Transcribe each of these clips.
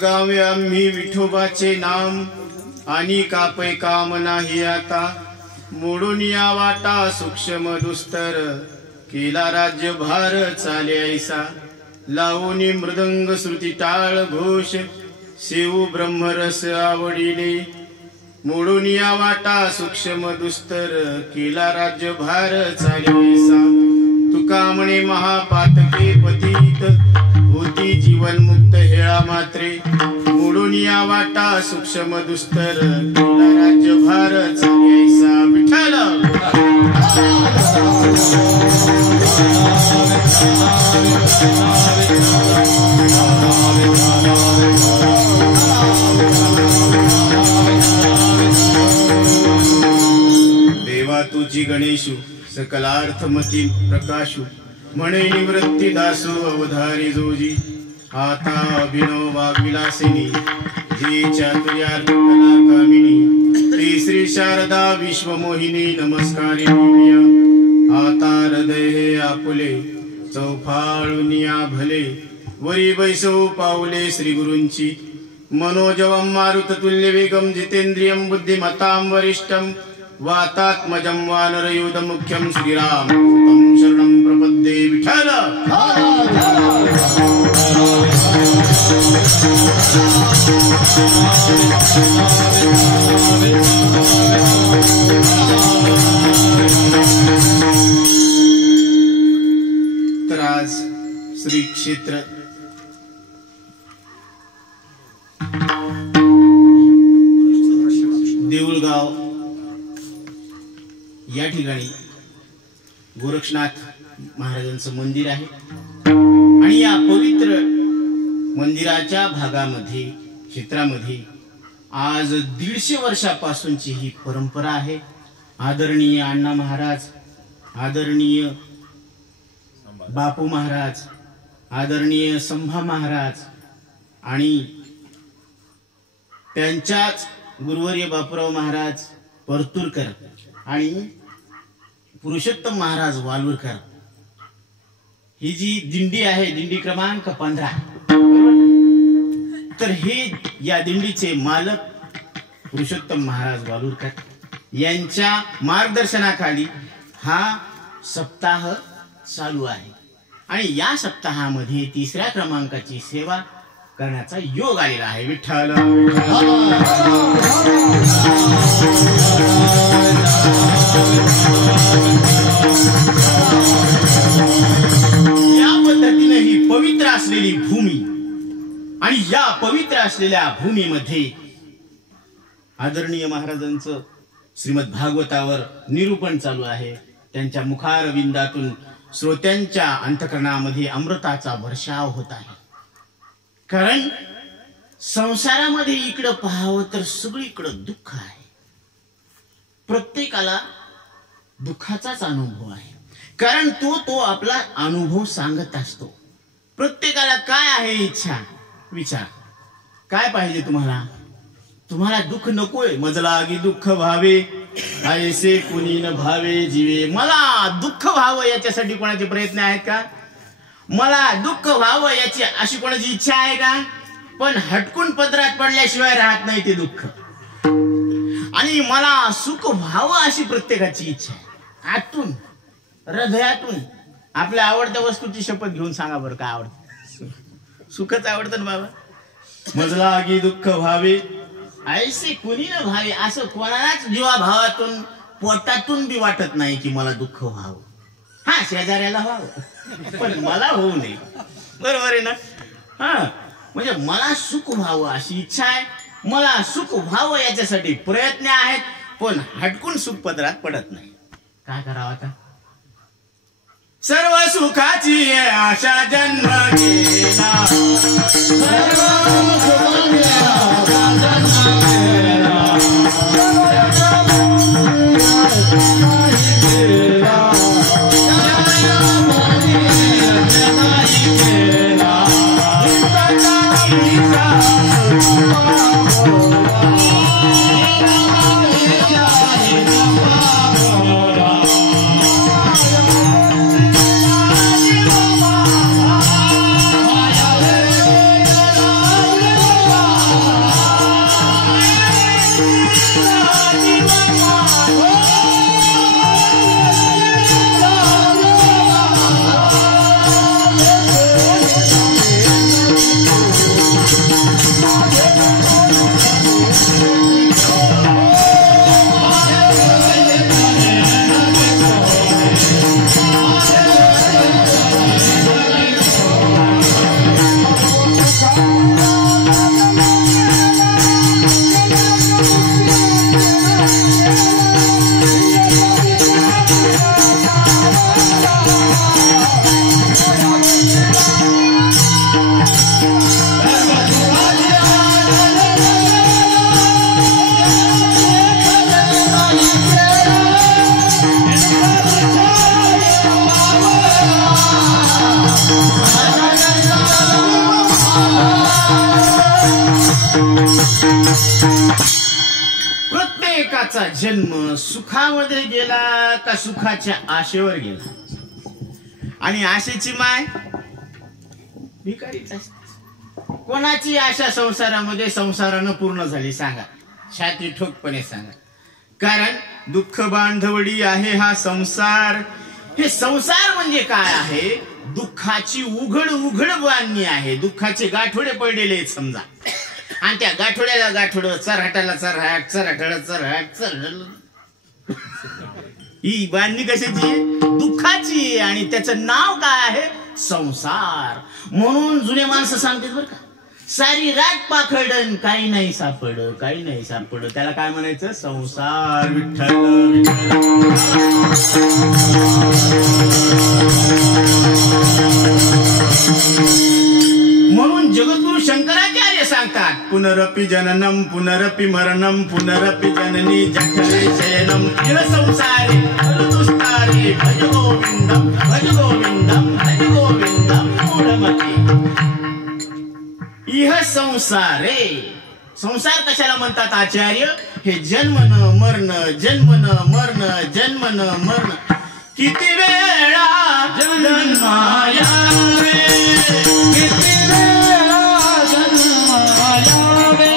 गावे आम्ही विठोबाचे नाम आणि कापै काम नाही आता मोडून या वाटा सूक्ष्म दुस्तर केला राज्य भार चाले ऐसा लावूनी मृदंग श्रुती टाळ घोष सेवू ब्रह्मरस आवडीले मोडून या वाटा सूक्ष्म दुस्तर केला राज्य भार चाले ऐसा तुका म्हणे महापातके पतित होती जीवन मुक्त हेळा मात्रे मोडून या वाटा सूक्ष्म दुस्तर केला राज्य भार चाले ऐसा विठ्ठल देवा तुझी गणेशु सकलार्थमती प्रकाशु म्हणे निवृत्ती दासो अवधारी जोजी आता अभिनव वाग्विलासिनी जी चातुर्यार्थ कला कामिनी ती श्री शारदा विश्वमोहिनी नमस्कारिणी आता हृदय हे आपुले चौफाळुनिया भले वरी बैसो पावले श्री गुरूंची मनोजवं मारुततुल्य वेगं जितेंद्रियं बुद्धिमतां वरिष्ठं वातात्मजं वानरयूथ मुख्यं श्रीराम तं शरणं प्रपद्ये विठ्ठल तर आज श्री क्षेत्र देऊळगाव या ठिकाणी गोरक्षनाथ महाराजांचं मंदिर आहे आणि या पवित्र मंदिराच्या भागामध्ये क्षेत्रामध्ये आज 150 वर्षापासूनची ही परंपरा आहे। आदरणीय अण्णा महाराज, आदरणीय बापू महाराज, आदरणीय संभा महाराज आणि त्यांच्याच गुरुवर्य बापूराव महाराज परतूरकर आणि पुरुषोत्तम महाराज वालूरकर ही जी दिंडी आहे, दिंडी क्रमांक 15, तर हे या दिंडीचे मालक पुरुषोत्तम महाराज वालूरकर यांच्या मार्गदर्शनाखाली हा सप्ताह चालू आहे आणि या सप्ताहामध्ये 3ऱ्या क्रमांकाची सेवा करण्याचा योग आलेला आहे। विठ्ठल या पद्धतीने ही पवित्र असलेली भूमी आणि या पवित्र असलेल्या भूमीमध्ये आदरणीय महाराजांचं श्रीमद भागवतावर निरूपण चालू आहे। त्यांच्या मुखारविंदातून श्रोत्यांच्या अंतःकरणामध्ये अमृताचा वर्षाव होत आहे। कारण संसारामध्ये इकडं पाहावं तर सगळीकडं दुःख आहे, प्रत्येकाला दुःखाचाच अनुभव आहे। कारण तो आपला अनुभव सांगत असतो। प्रत्येकाला काय आहे इच्छा, विचार काय पाहिजे तुम्हाला? तुम्हाला दुःख नकोय? मज लागी दुःख व्हावे ऐसे कुणी न भावे जीवे। मला दुःख व्हावं याच्यासाठी कोणाचे प्रयत्न आहेत का? मला दुःख व्हावं याची अशी कोणाची इच्छा आहे का? पण हटकून पदरात पडल्याशिवाय राहत नाही ते दुःख। आणि मला सुख व्हावं अशी प्रत्येकाची इच्छा आहे, आतून हृदयातून। आपल्या आवडत्या वस्तूची शपथ घेऊन सांगा बरं काय आवडतं? सुखच आवडतं ना बाबा। मज लागी दुःख व्हावे ऐसे कुणी न भावे, असं कोणालाच जीवाभावातून पोटातून बी वाटत नाही की मला दुःख व्हावं। हा, शेजाऱ्याला व्हावं पण मला होऊ नये, बरोबर आहे ना? हा, म्हणजे मला सुख व्हावं अशी इच्छा आहे, मला सुख व्हावं याच्यासाठी प्रयत्न आहेत, पण हटकून सुख पदरात पडत नाही। काय करावं आता? सर्व सुखाची आशा जन्म गेला, सर्व सुखाची आशा जन्म गेला, प्रत्येकाचा जन्म सुखामध्ये गेला का सुखाच्या आशेवर गेला? आणि आशेची माय भिकारीच असते। कोणाची आशा संसारामध्ये संसारानं पूर्ण झाली सांगा? छाती ठोकपणे सांगा। कारण दुःख बांधवडी आहे हा संसार। हे संसार म्हणजे काय आहे? दुःखाची उघड उघड बांधणी आहे, दुःखाचे गाठोडे पडलेले आहेत समजा। आणि त्या गाठोड्याला गाठोड, चरहाटाला चरहाट, चरहाटाला चरहाट, चरहाट, ही बांधणी कशाची? दुःखाची। आणि त्याचं नाव काय आहे? संसार। म्हणून जुने माणसं सांगतात बरं का, सारी रात पाखडन काही नाही सापड, काही नाही सापड, त्याला काय म्हणायचं? संसार। विठ्ठल म्हणून जगद्गुरु शंकराचार्य सांगतात, पुनरपि जननम पुनरपि मरणम पुनरपि जननी जठरे शयनम इह संसारे दुस्तारे भज गोविंदम भज गोविंदम भज गोविंदम मूढमती। इह संसारे, संसार कशाला म्हणतात आचार्य? हे जन्म न मरण, जन्म न मरण, जन्म न मरण। किती वेळा जन्माया रे, किती वेळा जन्माया रे,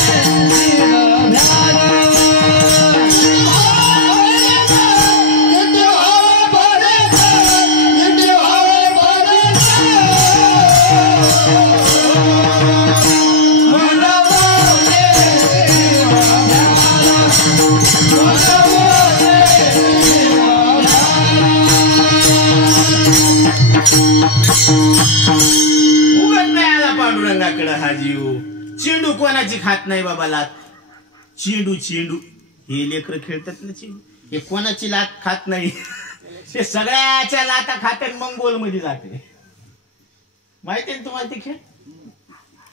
Yeah. पांडुरंगाकडे हा जीव. चेंडू कोणाची खात नाही बाबा लात. चेंडू चेंडू हे लेकर खेळतात ना चेंडू, हे कोणाची लात खात नाही. ते सगळ्याच्या लाता खाते मग गोल मध्ये जाते. माहिती आहे तुम्हाला ते खेळ?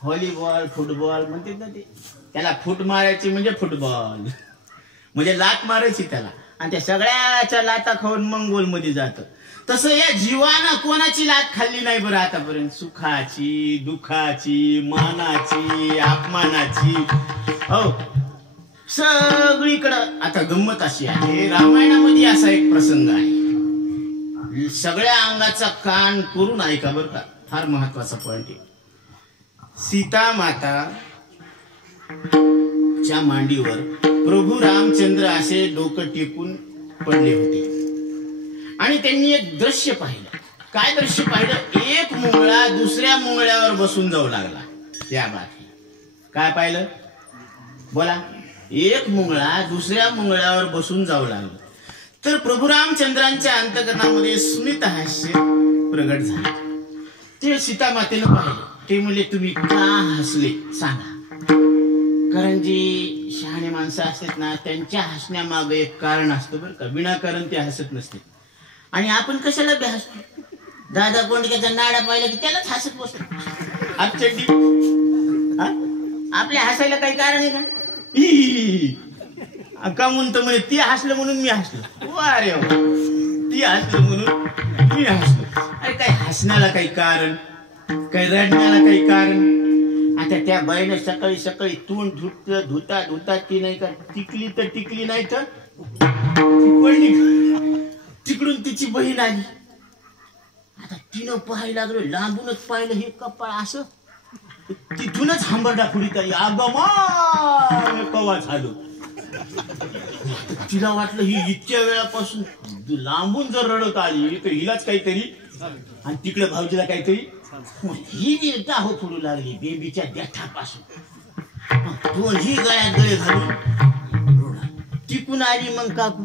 व्हॉलीबॉल फुटबॉल म्हणते ना ते. त्याला फुट मारायची म्हणजे फुटबॉल, म्हणजे लात मारायची त्याला, आणि त्या सगळ्याच्या लाता खाऊन मग गोल मध्ये जात. तसं या जीवानं कोणाची लात खाल्ली नाही बरं आतापर्यंत. सुखाची, दुःखाची, मानाची, अपमानाची, हो सगळीकडं. आता गंमत अशी आहे, रामायणामध्ये असा एक प्रसंग आहे, सगळ्या अंगाचा कान करून ऐका बरं का, फार महत्वाचा पॉइंट आहे. सीता माता च्या मांडीवर प्रभू रामचंद्र असे डोकं टेकून पडले होते आणि त्यांनी एक दृश्य पाहिलं. काय दृश्य पाहिलं? एक मुंगळा दुसऱ्या मुंगळ्यावर बसून जाऊ लागला. त्या बात काय पाहिलं बोला? एक मुंगळा दुसऱ्या मुंगळ्यावर बसून जाऊ लागला. तर प्रभू रामचंद्रांच्या अंतकरणामध्ये स्मित हास्य प्रगट झाले. ते सीता मातेनं पाहिलं. ते म्हणले तुम्ही का हसले सांगा. कारण जी शहाणे माणसं असतात ना, त्यांच्या हसण्यामागे एक कारण असतं बरं का, विनाकारण ते हसत नसते. आणि आपण कशाला बी हसतो? दादा कोंडक्याचा नाडा पाहिला की त्यालाच हसत बसतो. आपल्या हसायला काही कारण आहे का? का म्हणतो म्हणे ती हसलं म्हणून मी हसलो. अरे ती हसलं म्हणून मी हसलो. अरे काही हसण्याला काही कारण, काही रडण्याला काही कारण. आता त्या बाईनं सकाळी सकाळी तोंड धुता धुता ती नाही का टिकली तर टिकली नाही तर पडली. तिकडून तिची बहीण आली. आता तिनं पाहायला लागलो, लांबूनच पाहिलं हे कपाळ असं, तिथूनच हंबरडा फुडीत आली. कवा झालो. तिला वाटलं ही इतक्या वेळापासून लांबून जर रडत आली तर हिलाच काहीतरी, आणि तिकडे भाऊजीला काहीतरी. ही बी हो फुडू लागली बेबीच्या देठापासून. दोन्ही गळ्यात गळे घालून टिकून आली. मग काकू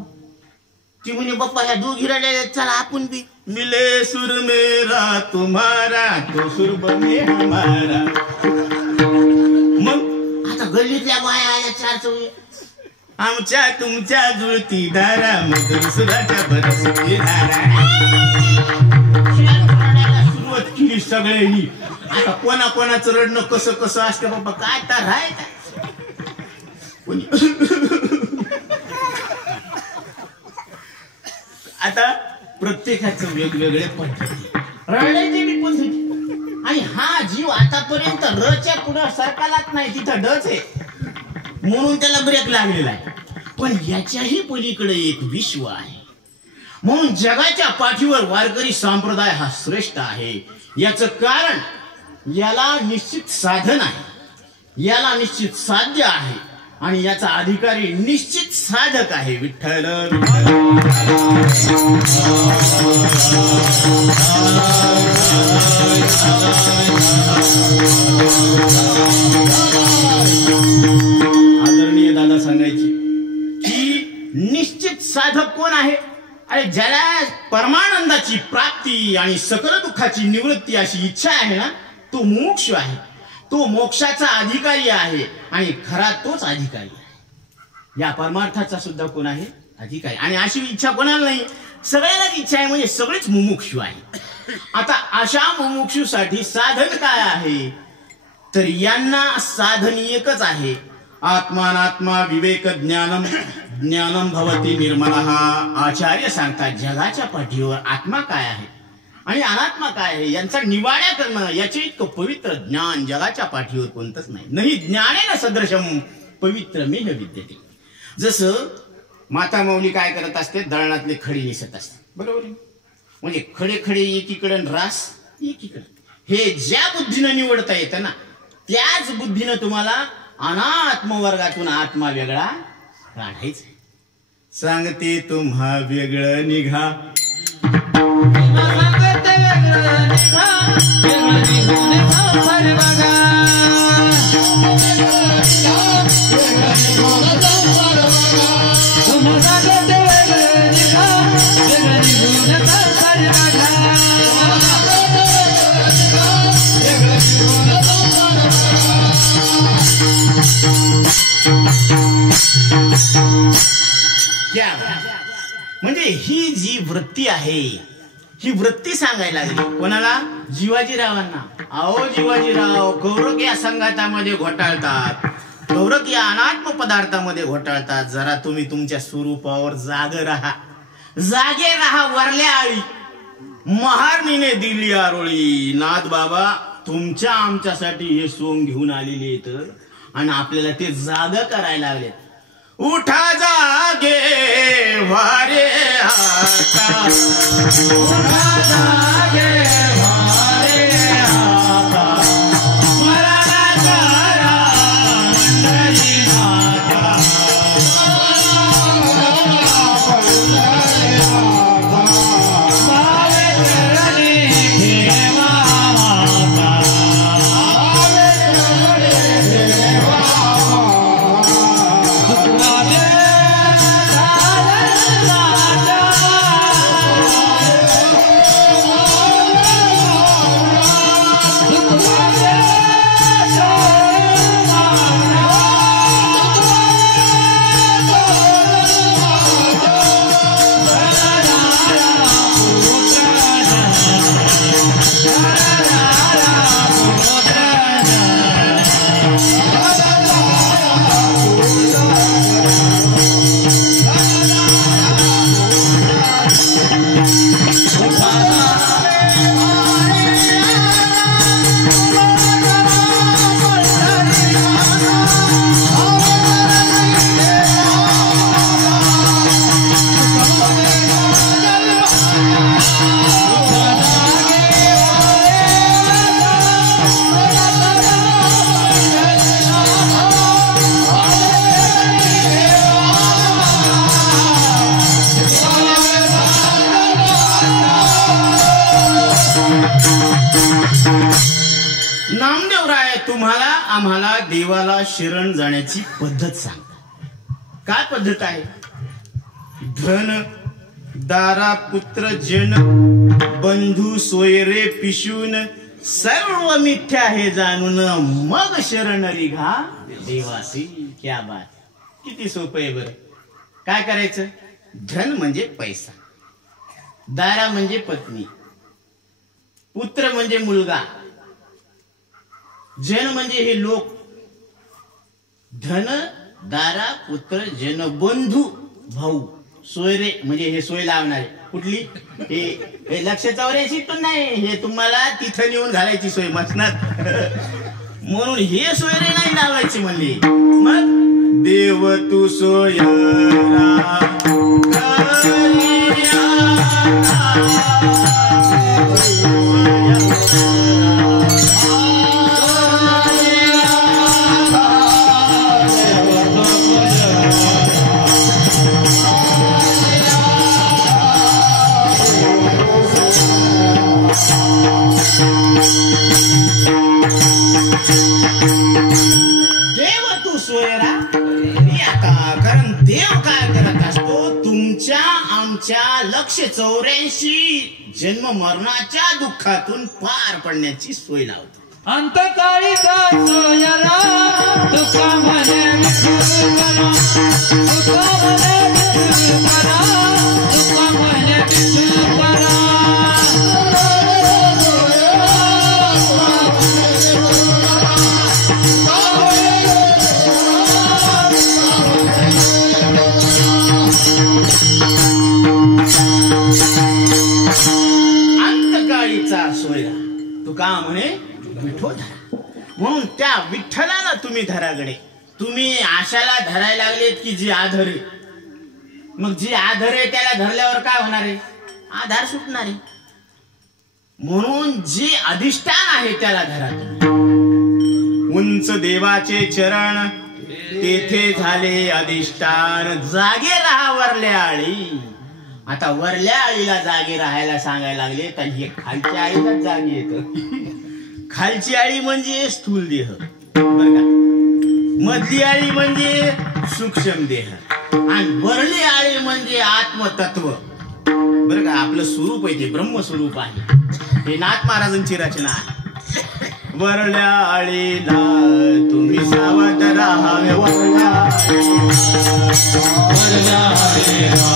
ती म्हणे बाप्पा ह्या दोघी रडल्या, चला आपण बी. मिले सुर मेरा तुम्हारा तो सुर बने हमारा. मग आता गल्लीतल्या बाया आल्या चार चौघी. आमच्या तुमच्या जुळती धारा मधुर सुराच्या बरसती धारा. सुरुवात केली सगळ्यांनी. आता कोणा कोणाचं रडणं कसं कसं असतं बाबा काय तर आहे. आता प्रत्येकाचं वेगवेगळे पद्धती, रडण्याची बी पद्धती. आणि हा जीव आतापर्यंत रच्या पुढे सरकालाच नाही, तिथं डच आहे म्हणून त्याला ब्रेक लागलेला आहे. पण याच्याही पलीकडे एक विश्व आहे. म्हणून जगाच्या पाठीवर वारकरी संप्रदाय हा श्रेष्ठ आहे. याचं कारण याला निश्चित साधन आहे, याला निश्चित साध्य आहे, आणि याचा अधिकारी निश्चित साधक आहे. विठ्ठल आदरणीय दादा सांगायचे की निश्चित साधक कोण आहे? अरे ज्याला परमानंदाची प्राप्ती आणि सकल दुःखाची निवृत्ती अशी इच्छा आहे ना, तो मोक्ष आहे. तो मोक्षाचा अधिकारी आहे आणि खरा तोच अधिकारी आहे. या परमार्थाचा सुद्धा कोण आहे? अधिकारी. आणि अशी इच्छा कोणाला नाही, सगळ्यालाच इच्छा आहे, म्हणजे सगळेच मुमुक्षु आहे. आता अशा मुमुक्षुसाठी साधन काय आहे? तर यांना साधन एकच आहे. आत्मानात्मा विवेक ज्ञानम ज्ञानम भवती निर्मलः. आचार्य सांगतात जगाच्या पाठीवर आत्मा काय आहे आणि अनात्मा काय आहे यांचा निवाडा करणं, याचे इतकं पवित्र ज्ञान जगाच्या पाठीवर कोणतंच नाही. नाही ज्ञानेन सदृशम पवित्र मेह विद्यते. जसं माता माऊली काय करत असते, दळणातले खडी निसत असते, बरोबर आहे. म्हणजे खडे खडे एकीकडे रास एकीकडे. हे ज्या बुद्धीनं निवडता येतं ना, त्याच बुद्धीनं तुम्हाला अनात्म वर्गातून आत्मा वेगळा काढायचा. सांगते तुम्हा वेगळं निघा, क्या म्हणजे ही जी वृत्ती आहे ही वृत्ती सांगायला लागली कोणाला? जीवाजीरावांना. अहो जीवाजीराव, कौरक या संघातामध्ये घोटाळतात, कौरक या अनात्म पदार्थामध्ये घोटाळतात. जरा तुम्ही तुमच्या स्वरूपावर जागे राहा. वरल्या आळी महारणीने दिली आरोळी. नाथ बाबा तुमच्या आमच्यासाठी हे सोंग घेऊन आलेले आहेत आणि आपल्याला ते जागा करायला लागले. उठा जागे वारे आता, उठा जागे वारे आता, मरण करा मंडळी नाथा, भावे करणे देवा माता, आम्हाला देवाला शरण जाण्याची पद्धत सांग. काय पद्धत आहे? धन दारा पुत्र जन बंधू सोयरे पिशून सर्व मिथ्या हे जाणून मग शरण निघा देवासी. क्या बात, किती सोपं आहे बरं. काय करायचं? धन म्हणजे पैसा, दारा म्हणजे पत्नी, पुत्र म्हणजे मुलगा, जन म्हणजे हे लोक, धन दारा पुत्र जन बंधू भाऊ, सोयरे म्हणजे हे सोय लावणारे. कुठली? हे लक्ष चौऱ्याशी पण नाही, हे तुम्हाला तिथं नेऊन घालायची सोय मसनात. म्हणून हे सोयरे नाही लावायचे म्हणले. मग देव तू सोयरा लक्ष 84 जन्म मरणाच्या दुःखातून पार पडण्याची सोय लावतो. अंतकाळीचा सोयरा तुका म्हणे विठू करा, तुका म्हणे विठू करा, तुका म्हणे विठू करा. अंतकाळीचा सोयरा तुका म्हणे विठो धरा. म्हणून त्या विठ्ठलाला तुम्ही धरागडे. तुम्ही आशाला धरायला लागलेत की जी आधार आहे, मग जी आधार आहे त्याला धरल्यावर काय होणार आहे? आधार सुटणार आहे. म्हणून जे अधिष्ठान आहे त्याला धरा. उंच देवाचे चरण तेथे झाले अधिष्ठान, जागे राहा वरल्या आळी. आता वरल्या आळीला जागे राहायला सांगायला लागले तर हे खालच्या आळीलाच जागे येत. खालची आळी म्हणजे स्थूल देह बर का, मधली आळी म्हणजे सूक्ष्म देह आणि वरली आळी म्हणजे आत्मतत्व बर का. आपलं स्वरूप आहे ते ब्रह्मस्वरूप आहे. हे नाथ महाराजांची रचना आहे. वरल्या आळीला तुम्ही सावध राहावे वरल्या आळीला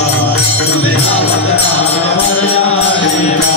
तुम्ही सावध राहावे वरल्या आळीला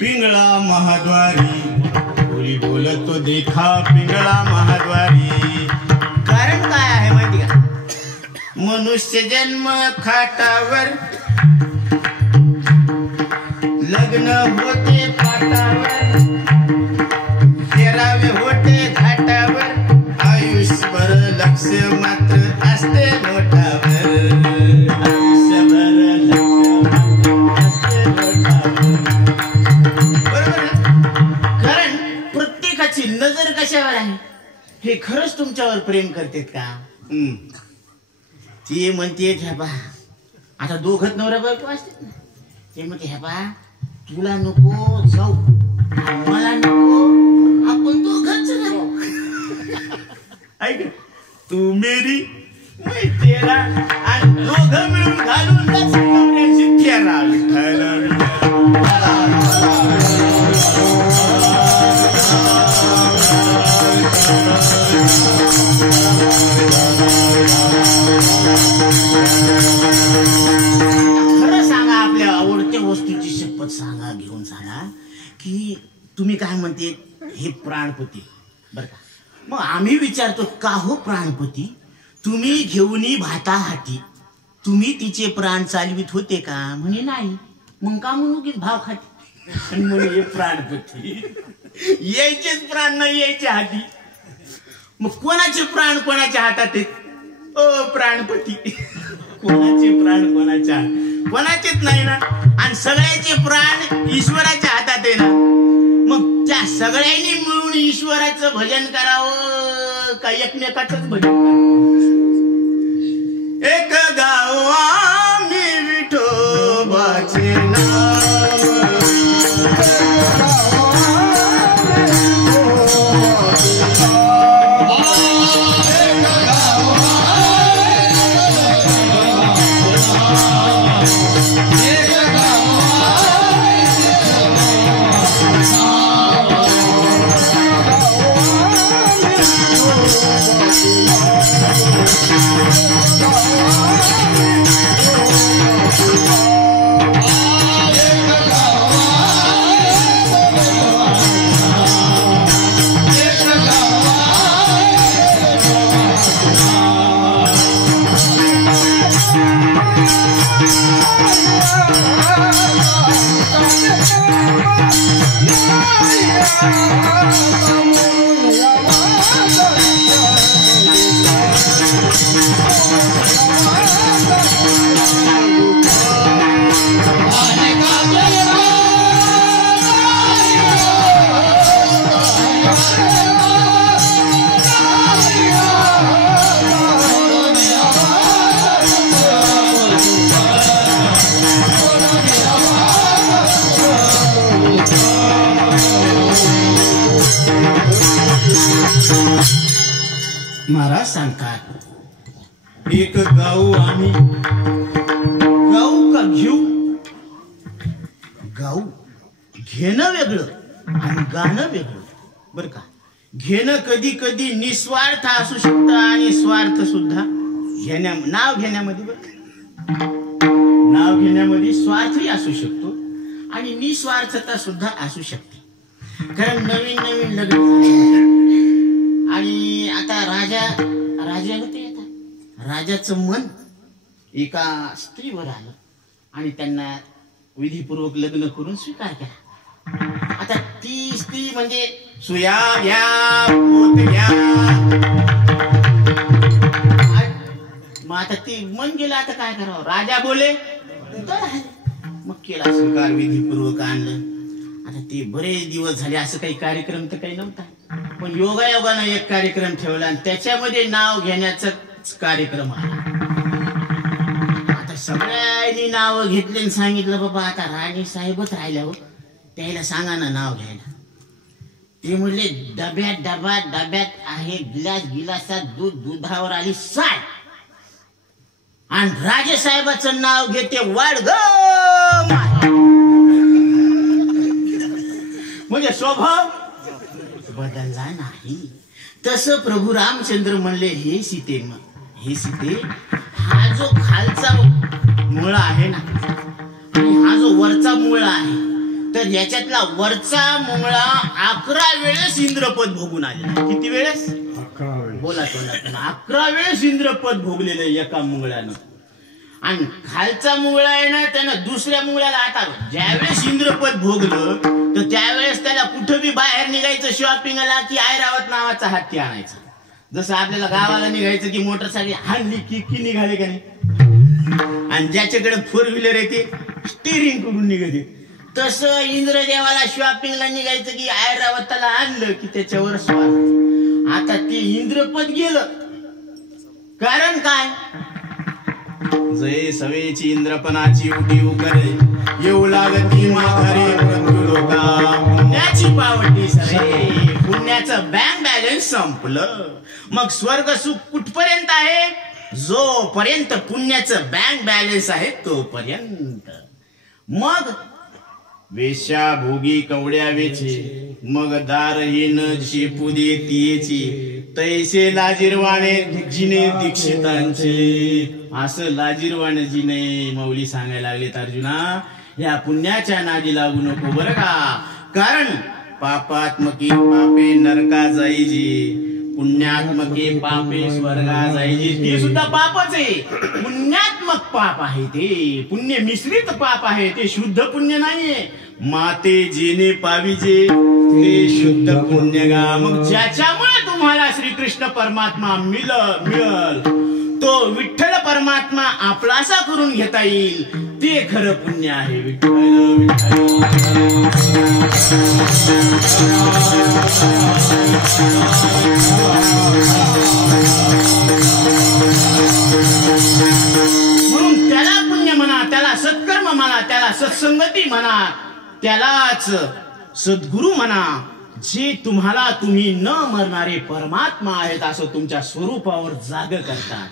पिंगळा महाद्वारी बोली बोलतो देखा पिंगळा महाद्वारी. कारण काय आहे माहिती का? मनुष्य जन्म खाटावर लग्न होते पाटावर 13वे होते घाटावर आयुष्यभर लक्ष मात्र असते नोटावर. नजर कशावर आहे हे खरंच तुमच्यावर प्रेम करतेत का? ती म्हणते ह्या बा आता दोघं नवरा बायको असतात ना, ते म्हणते ह्या बा तुला नको जाऊ मला नको आपण दोघंच राहू. ऐक तू मेरी मैं तेरा आणि दोघं मिळून घालून खरं सांगा आपल्या आवडत्या वस्तूची शपथ सांगा, घेऊन सांगा की तुम्ही काय म्हणते हे प्राणपती बर का. मग आम्ही विचारतो का हो प्राणपती तुम्ही घेऊनी भाता हाती तुम्ही तिचे प्राण चालवित होते का? म्हणे नाही. मग का म्हणू की भाव खाती म्हणून हे प्राणपती यायचेच प्राण नाही यायचे हाती. मग कोणाचे प्राण कोणाच्या हातात आहेत? ओ प्राणपती कोणाचे प्राण कोणाचेच नाही ना. आणि सगळ्याचे प्राण ईश्वराच्या हातात आहे ना. मग त्या सगळ्यांनी मिळून ईश्वराचं भजन करावं का एकमेकाचंच भजन करावं? एक गाव आम्ही विठोबाचे महाराज सांगतात एक गाऊ आम्ही गाऊ का घेऊ. गाऊ घेणं वेगळं आणि गाणं वेगळं बर का. घेणं कधी कधी निस्वार्थ असू शकतं आणि स्वार्थ सुद्धा नाव घेण्यामध्ये नाव घेण्यामध्ये स्वार्थही असू शकतो आणि निस्वार्थता सुद्धा असू शकते. कारण नवीन नवीन लग्न आणि आता राजा होते आता राजाचं मन एका स्त्रीवर आलं आणि त्यांना विधीपूर्वक लग्न करून स्वीकार केला. आता ती स्त्री म्हणजे सुया घ्या पोत घ्या. मग आता ती मन गेलं, आता काय करावं? राजा बोले मग केला स्वीकार, विधीपूर्वक आणलं. आता ते बरेच दिवस झाले, असं काही कार्यक्रम तर काही नव्हता, पण योगायोगानं एक कार्यक्रम ठेवला आणि त्याच्यामध्ये नाव घेण्याचा कार्यक्रम आला. आता सगळ्यांनी नाव घेतले आणि सांगितलं बाबा आता राणी साहेबच राहिल्या हो, त्याला सांगा ना नाव घ्यायला. ते म्हणले डब्यात आहे गिलासात दूध, दुधावर आली साय, आणि राजे साहेबाचं नाव घेते वाढ ग. म्हणजे स्वभाव बदलला नाही. तसं प्रभू रामचंद्र म्हणले, हे सीते हा जो खालचा मुळा आहे ना आणि हा जो वरचा मुळा आहे, तर याच्यातला वरचा मुळा 11 वेळेस इंद्रपद भोगून आलेला. किती वेळेस? 11 वेळेस. बोला तोंडातून. 11 वेळेस इंद्रपद भोगलेलं एका मुंगळ्यानं. आणि खालचा मुंगळा आहे ना, त्यानं दुसऱ्या मुंगळ्याला, आता ज्यावेळेस इंद्रपद भोगलं तर त्यावेळेस त्याला कुठं बी बाहेर निघायचं शॉपिंगला की ऐरावत नावाचा हत्ती आणायचा. जसं आपल्याला गावाला निघायचं की मोटरसायकल हाणली की निघाले का नाही, आणि ज्याच्याकडे 4 व्हीलर आहे ते स्टिअरिंग करून निघते, तसं इंद्रदेवाला शॉपिंगला निघायचं की ऐरावताला आणलं की त्याच्यावर स्वार. आता ते इंद्रपद गेलं, कारण काय? जय सवेची इंद्रपणाची उडीव करे, येऊ लागती माघारी मृत्यूलोका. पुण्याची पावटी सरे, पुण्याचं बँक बॅलन्स संपलं. मग स्वर्ग सुख कुठपर्यंत आहे? जोपर्यंत पुण्याचं बँक बॅलन्स आहे तोपर्यंत. मग वेश्या भोगी कवड्या वेचे, मग दारहीन शेपू दे तियेची, तैसे लाजीरवाणे जिने दीक्षितांचे. असं लाजीरवाणे जिने मौली सांगायला लागलेत अर्जुना. या पुण्याच्या नादी लागू नको बरं का, कारण पापात्मकी पापे नरका जाईजी, पुण्यात्मके पापे स्वर्गा जाईजी. ते सुद्धा पापच आहे, पुण्यात्मक पाप आहे ते, पुण्य मिश्रित पाप आहे ते, शुद्ध पुण्य नाहीये. माते जेने पाविजे ते शुद्ध पुण्य गा. मग ज्याच्यामुळे तुम्हाला श्रीकृष्ण परमात्मा मिळल, तो विठ्ठल परमात्मा आपलासा करून घेता येईल, ते खरं पुण्य आहे. विठ्ठल म्हणून त्याला पुण्य म्हणा, त्याला सत्कर्म म्हणा, त्याला सत्संगती म्हणा, त्यालाच सद्गुरु म्हणा, जे तुम्ही न मरणारे परमात्मा आहेत असं तुमच्या स्वरूपावर जाग करतात.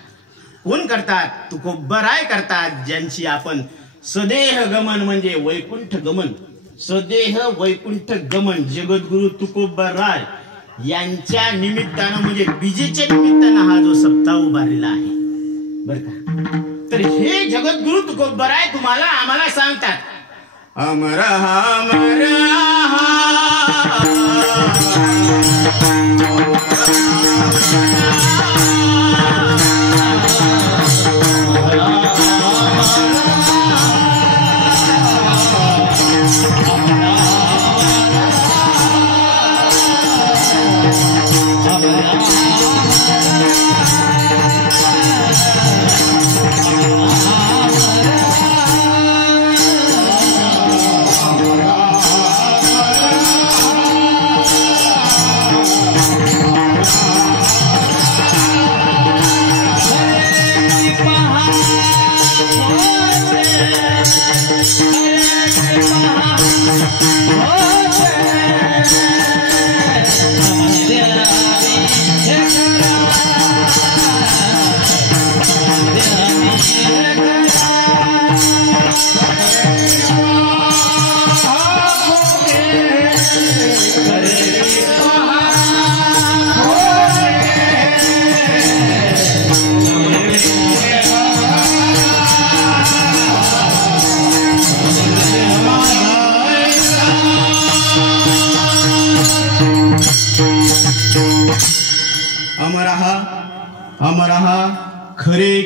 कोण करतात? तुकोबराय करतात, ज्यांची आपण सदेह गमन म्हणजे वैकुंठ गमन, सदेह वैकुंठ गमन जगद्गुरु तुकोबराय यांच्या निमित्तानं म्हणजे बीजेच्या निमित्तानं हा जो सप्ताह उभारलेला आहे बर का. तर हे जगद्गुरु तुकोबराय तुम्हाला आम्हाला सांगतात, अमर अमर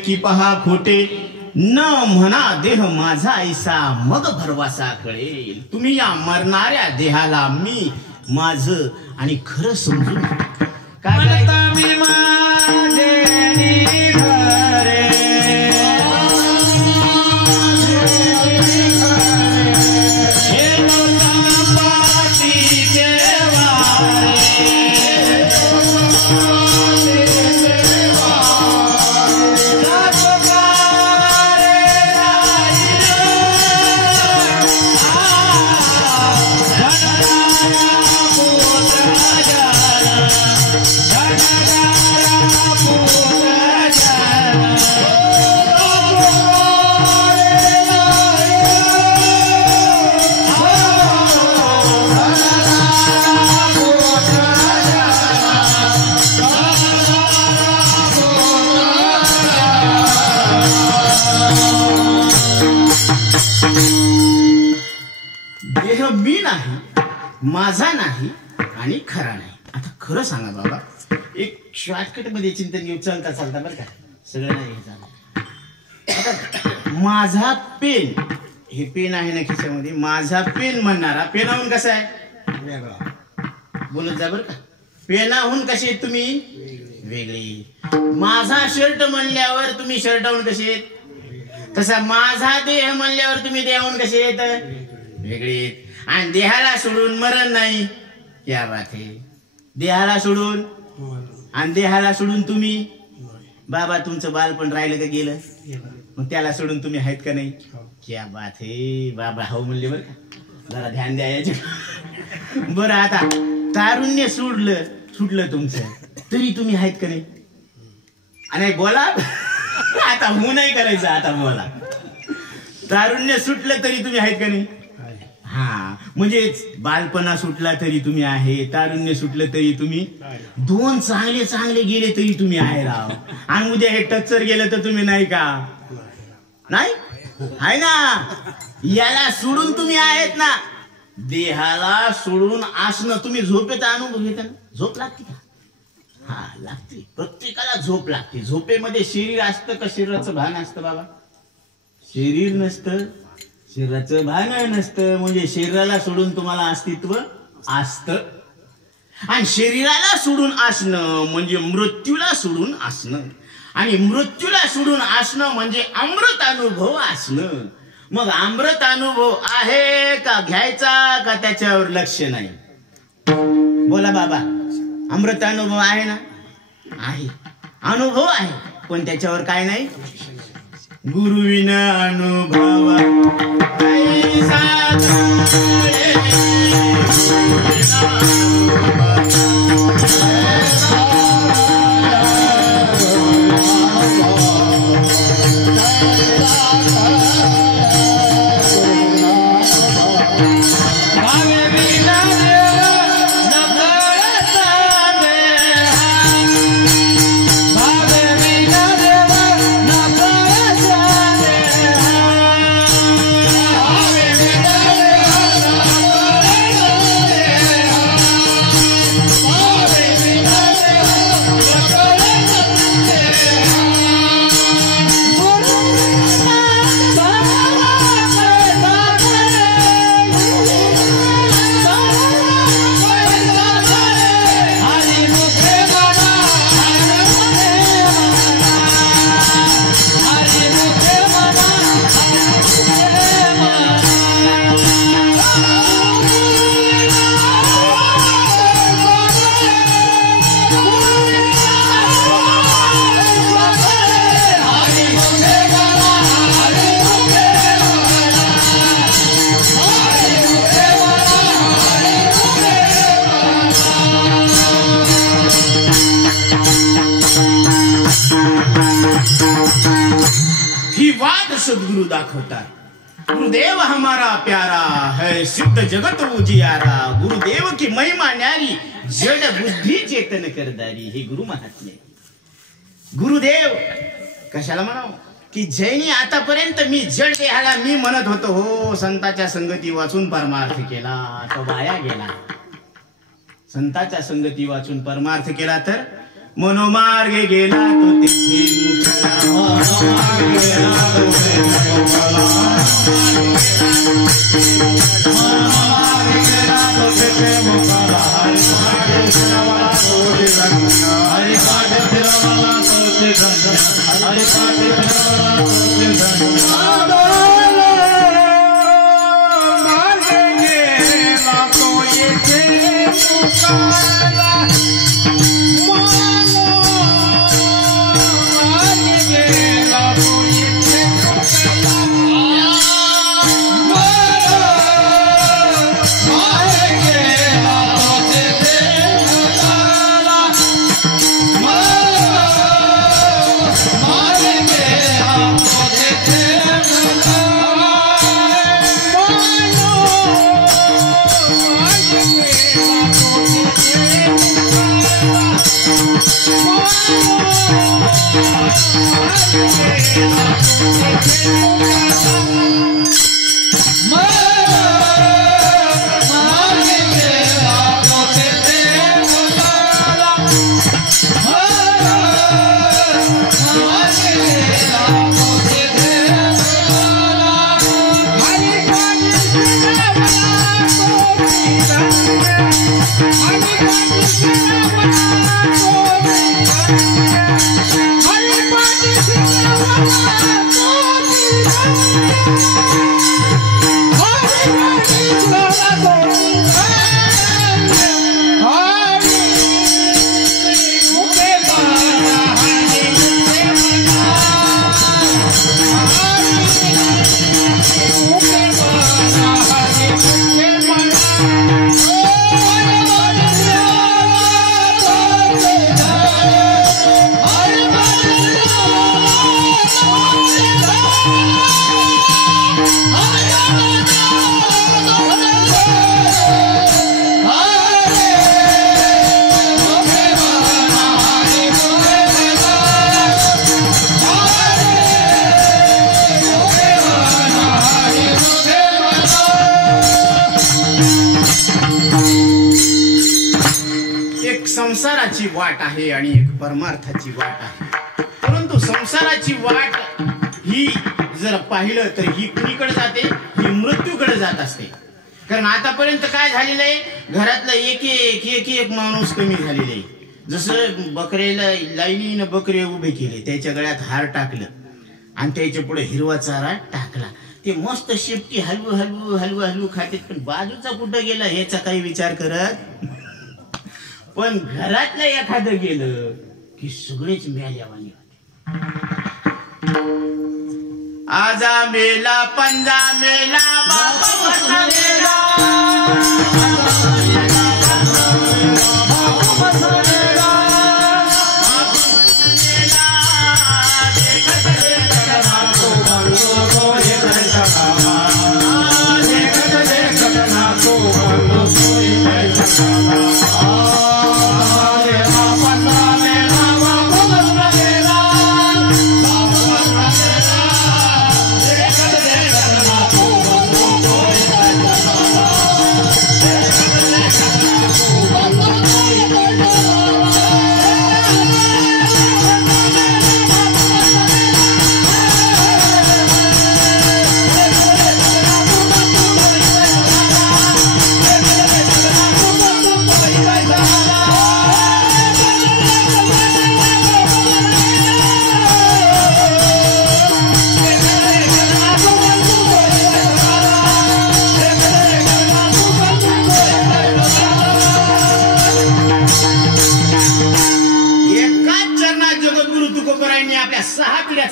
की पहा खोटे न म्हणा देह माझा ऐसा मग भरवासा कळेल. तुम्ही या मरणाऱ्या देहाला मी माझं आणि खरं समजून काय मी माझे घरे देह मी नाही माझा नाही आणि खरा नाही. आता खरं सांगा बाबा, एक शॉर्टकट मध्ये चिंतन घेऊ चालता चालता बरं का, सगळं नाही झालं. आता माझा पेन, हे पेन आहे ना खिशामध्ये, माझा पेन म्हणणारा पेनाहून कसा आहे वेगळा, बोलत जा बरं का. पेनाहून कसे आहेत तुम्ही वेगळी. माझा शर्ट म्हणल्यावर तुम्ही शर्टाहून कसे आहेत, तसा माझा देह म्हणल्यावर तुम्ही देहाहून कसे आहेत वेगळे. आणि देहाला सोडून मरण नाही, क्या बात आहे. देहाला सोडून आणि देहाला सोडून तुम्ही, बाबा तुमचं बालपण राहिलं का गेलं, मग त्याला सोडून तुम्ही आहेत का नाही, क्या बात आहे. बाबा हो म्हणले बरं का, जरा ध्यान द्यायचं. बरं आता तारुण्य सुटलं तुमचं, तरी तुम्ही आहेत का नाही. आणि बोला आता हो नाही करायचं, आता बोला. तारुण्य सुटलं तरी तुम्ही आहेत का नाही. हा म्हणजेच बालपणा सुटला तरी तुम्ही आहे, तारुण्य सुटलं तरी तुम्ही, दोन चांगले चांगले गेले तरी तुम्ही आहे राव. आणि उद्या हे टच्चर गेलं तर तुम्ही नाही का, नाही आहे ना. याला सोडून तुम्ही आहेत ना. देहाला सोडून असणं, तुम्ही झोपेचा अनुभव घेता ना, झोप लागते का. हा लागते, प्रत्येकाला झोप लागते. झोपेमध्ये शरीर असतं का शरीराचं भान असतं बाबा, शरीर नसतं, शरीराचं भान नसतं. म्हणजे शरीराला सोडून तुम्हाला अस्तित्व असतं. आणि शरीराला सोडून असणं म्हणजे मृत्यूला सोडून असणं. आणि मृत्यूला सोडून असणं म्हणजे अमृत अनुभव असणं. मग अमृत अनुभव आहे का घ्यायचा का त्याच्यावर लक्ष नाही, बोला बाबा. अमृत अनुभव आहे ना, आहे, अनुभव आहे, पण त्याच्यावर काय नाही. गुरुविन अनुभवा ही वाद सद्गुरु दाखवतात. गुरुदेव हमारा प्यारा है, सिद्ध जगत उजियारा. गुरुदेव की महिमा न्यारी, जड बुद्धी चेतन करदारी. हे गुरु महात्मे. गुरुदेव कशाला म्हणाव की जैनी आतापर्यंत मी जड देहाला मी म्हणत होतो हो, संताच्या संगती वाचून परमार्थ केला तो वाया गेला. संताच्या संगती वाचून परमार्थ केला तर मनोमार्गे गेला तो तेथे संसाराची वाट आहे आणि एक परमार्थाची वाट आहे. परंतु संसाराची वाट ही जर पाहिलं तर ही कुणीकडे जाते, ही मृत्यूकडे जात असते. कारण आतापर्यंत काय झालेलं आहे, घरातला एक एक एक एक माणूस कमी झालेला आहे. जसं बकरेला लाईनीनं बकरे उभे केले, त्याच्या गळ्यात हार टाकलं आणि त्याच्या पुढे हिरवा चारा टाकला. ते मस्त शेपटी हलवू हलवू हलवू हलवू खाते, पण बाजूचा कुठं गेला याचा काही विचार करत. पण घरातलं एखादं गेलं की सगळेच मेल्यावानी. आजा मेला पंजा मेला बाबा मेला,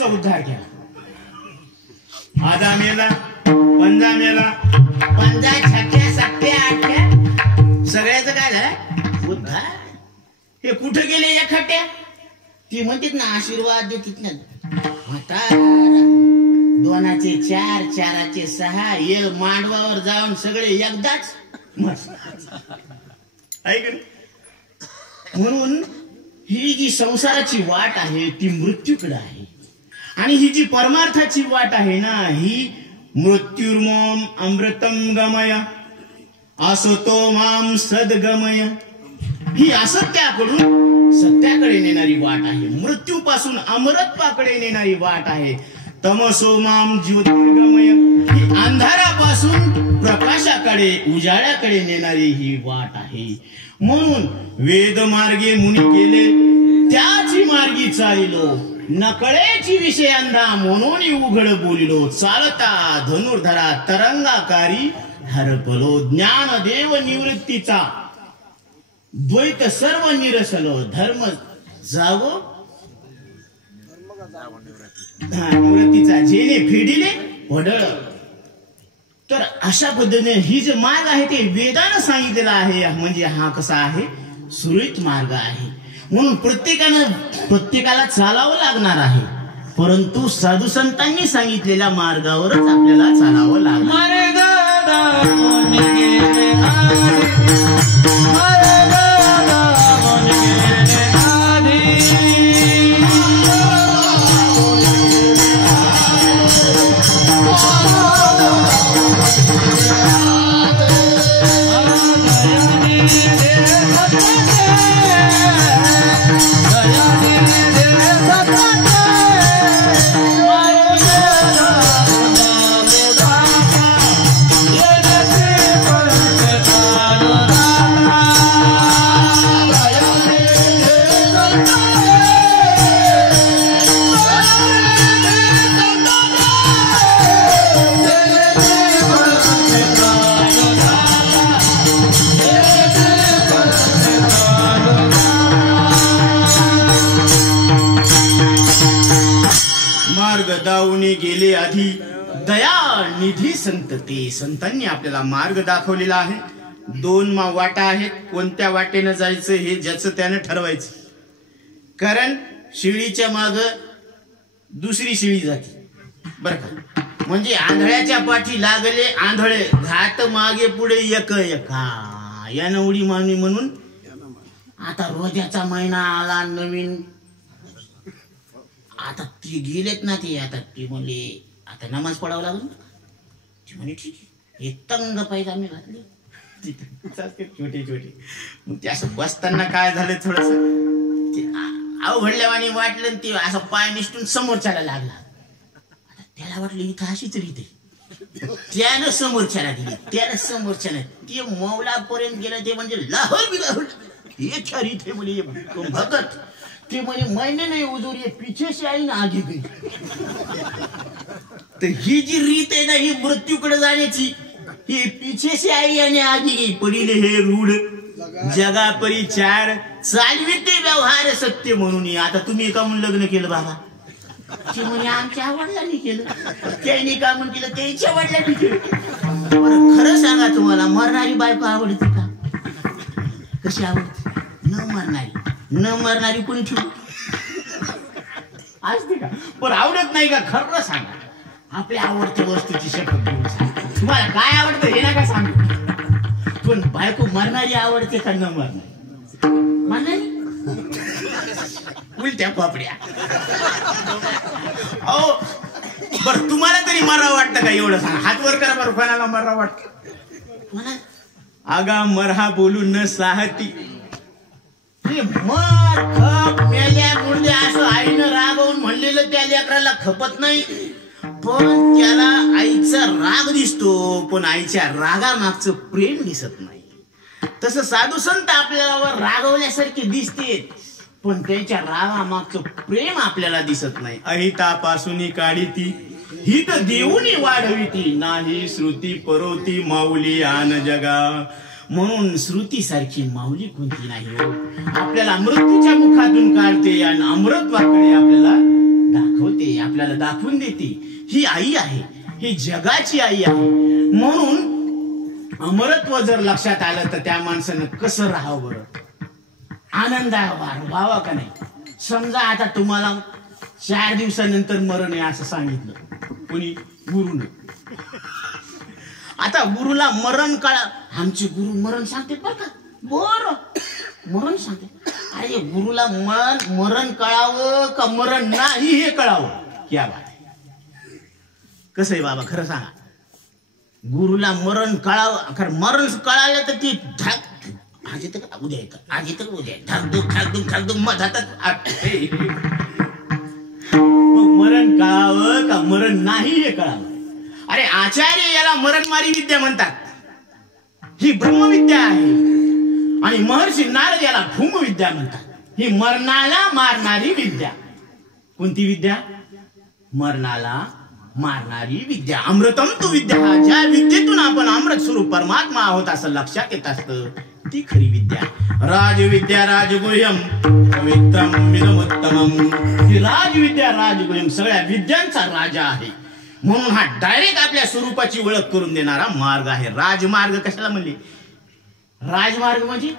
उद्धार केला. आजा मेला पंजा मेला, पंजा छक्क्या सट्ट्या आठ्या सगळ्याचं काय झालं उद्धार. हे कुठं गेले एकट्या, ती म्हणतात ना आशीर्वाद देतात ना, दोनाचे चार चाराचे सहा येल मांडवावर जाऊन सगळे एकदाच मस्त ऐक. म्हणून ही जी संसाराची वाट आहे ती मृत्यूकडे आहे आणि ही जी परमार्थाची वाट आहे ना ही मृत्युर्मोम अमृतम गमय असतो माम सद्गमय. ही असत्याकडून सत्याकडे नेणारी वाट आहे, मृत्यूपासून अमरत्वाकडे नेणारी वाट आहे. तमसो माम ज्योतिर्गमय, ही अंधारापासून प्रकाशाकडे उजाळ्याकडे नेणारी ही वाट आहे. म्हणून वेद मार्गे मुनी गेले, त्याची मार्गी चालिलो. नकळेची विषयांधा म्हणून उघड बोलिलो. चालता धनुर्धरा तरंगाकारी हरपलो. ज्ञानदेव निवृत्तीचा द्वैत सर्व निरसलो. धर्म जागो निवृत्तीचा जेने फेडिले वडळ. तर अशा पद्धतीने ही जे मार्ग आहे ते वेदानं सांगितलेला आहे. म्हणजे हा कसा आहे, सुरळीत मार्ग आहे. म्हणून प्रत्येकाला चालावं लागणार आहे, परंतु साधू संतांनी सांगितलेल्या मार्गावरच आपल्याला चालावं लागणार. गेले आधी दया निधी संत, ते संतांनी आपल्याला मार्ग दाखवलेला आहे. 2 वाटा आहेत, कोणत्या वाटेनं जायचं हे ज्याचं त्यानं ठरवायचं. कारण शिळीच्या माग दुसरी शिळी जाते बर का. म्हणजे आंधळ्याच्या पाठी लागले आंधळे, घाट मागे पुढे एक एका यानं उडी मारणी. म्हणून आता रोजाचा महिना आला नवीन, आता ती गेलेत ना, ती आता ती म्हणले आता नमाज पडावं लागेल. ती म्हणे ठीक आहे. हे तंग पायजामे घातले छोटे छोटे. मग ते असं बसताना काय झालं, थोडस अवघडल्यावानी वाटलं. ते असं पाय निष्ठून समोरच्याला लागला. आता त्याला वाटलं इथं अशीच रीत आहे. त्यानं समोरच्याला दिली, त्यानं समोरच्याला ते मौलापर्यंत गेलं. ते म्हणजे लाहोर बिलाहोर याच्या रीत आहे म्हणे भगत. ते म्हणे मैंने नहीं हुजूर, ये पीछे से आई ना आगे गई. तर ही जी रीत आहे ना, ही मृत्यूकडे जाण्याची, ही पीछे से आई आणि आगे गई. पडिले हे रूढ जगा परिचार, चालविते व्यवहार सत्य म्हणून. आता तुम्ही का म्हणून लग्न केलं बाबा? ते म्हणे आमच्या वडिलांनी केलं. त्यांनी का म्हणून केलं? त्यांच्या वडिलांनी केलं. बरं खरं सांगा, तुम्हाला मरणारी बायको आवडते का? कशी आवडते? न मरणारी. न मरणारी कोणी ठेवू असते का? पण आवडत नाही का? खरं सांगा. आपल्या आवडत्या वस्तूची शपथ घेऊन सांगा. तुम्हाला काय आवडतं हे नका सांगू, पण बायको मरणारी आवडते का न मरणारी? मरणारी उलट्या पापड्या. अहो बर, तुम्हाला तरी मरावं वाटतं का? एवढं सांगा. हात वर करा बरं, कोणाला मरावं वाटतं? मला आगा मरहा बोलून न साहती. मर खप मेल्या मुळ्या असं आईनं रागवून म्हणलेलं त्या लेकराला खपत नाही. पण त्याला आईचा राग दिसतो, पण आईच्या रागामागचं प्रेम दिसत नाही. तसं साधू संत आपल्याला रागवल्यासारखे दिसते, पण त्यांच्या रागामागचं प्रेम आपल्याला दिसत नाही. अहितापासून काढी ती हित देऊनी वाढविती, नाही श्रुती परोती माऊली आन जगा. म्हणून श्रुती सारखी माऊली कोणती नाही हो. आपल्याला मृत्यूच्या मुखातून काढते आणि अमृतत्वाकडे आपल्याला दाखवते, आपल्याला दाखवून देते. ही आई आहे, ही जगाची आई आहे. म्हणून अमरत्व जर लक्षात आलं तर त्या माणसानं कसं राहावं बरं? आनंद व्हावा का नाही? समजा आता तुम्हाला 4 दिवसानंतर मरण आहे असं सांगितलं कोणी, गुरुनं. आता गुरुला मरण कळा, आमचे गुरु मरण सांगते बरं का. बरं मरण सांगते. अरे गुरुला मरण कळावं का मरण नाही हे कळावं? क्या बात आहे. कसं आहे बाबा, खरं सांगा. गुरुला मरण कळावं, खरं मरण कळालं तर ती आज येतं का उद्या येतं, आज येतं का उद्या, ठाकदुक मधातच मरण कळावं का मरण नाही हे कळावं. अरे आचार्य याला मरणमारी विद्या म्हणतात. ही ब्रह्मविद्या आहे. आणि महर्षी नारद याला भूमविद्या म्हणतात. ही मरणाला मारणारी विद्या. कोणती विद्या? मरणाला मारणारी विद्या. अमृतम तू विद्या. ज्या विद्येतून आपण अमृत स्वरूप परमात्मा आहोत असं लक्षात येत असतं ती खरी विद्या. राजविद्या राजगुह्यम पवित्रम विदमुत्तमम. ही राजविद्या राजगुह्यम सगळ्या विद्यांचा राजा आहे. म्हणून हा डायरेक्ट आपल्या स्वरूपाची ओळख करून देणारा मार्ग आहे. राजमार्ग कशाला म्हणले? राजमार्ग म्हणजे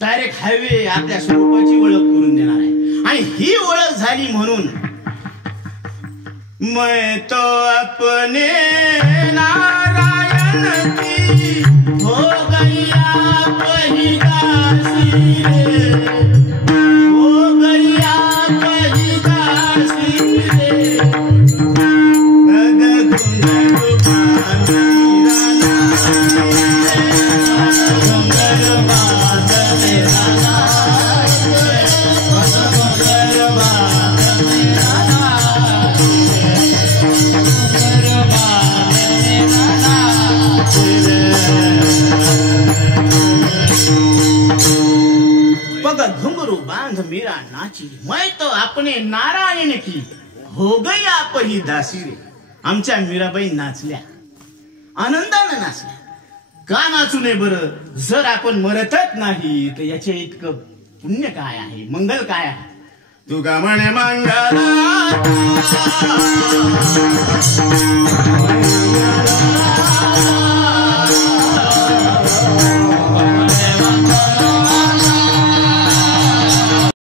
डायरेक्ट हायवे आपल्या स्वरूपाची ओळख करून देणार आहे. आणि ही ओळख झाली म्हणून मैं तो अपने नारायण की हो गैया पहिदासी रे, हो गैया पहिदासी रे. घुंघरू बांध मीरा नाची. मैं तो अपने नारायण की हो गई आप ही दासी रे. आमच्या मीराबाई नाचल्या, आनंदानं नाचल्या. का नाचू नये बरं? जर आपण मरतच नाही तर याचे इतकं पुण्य काय आहे, मंगल काय आहे? तू का म्हणे मंगला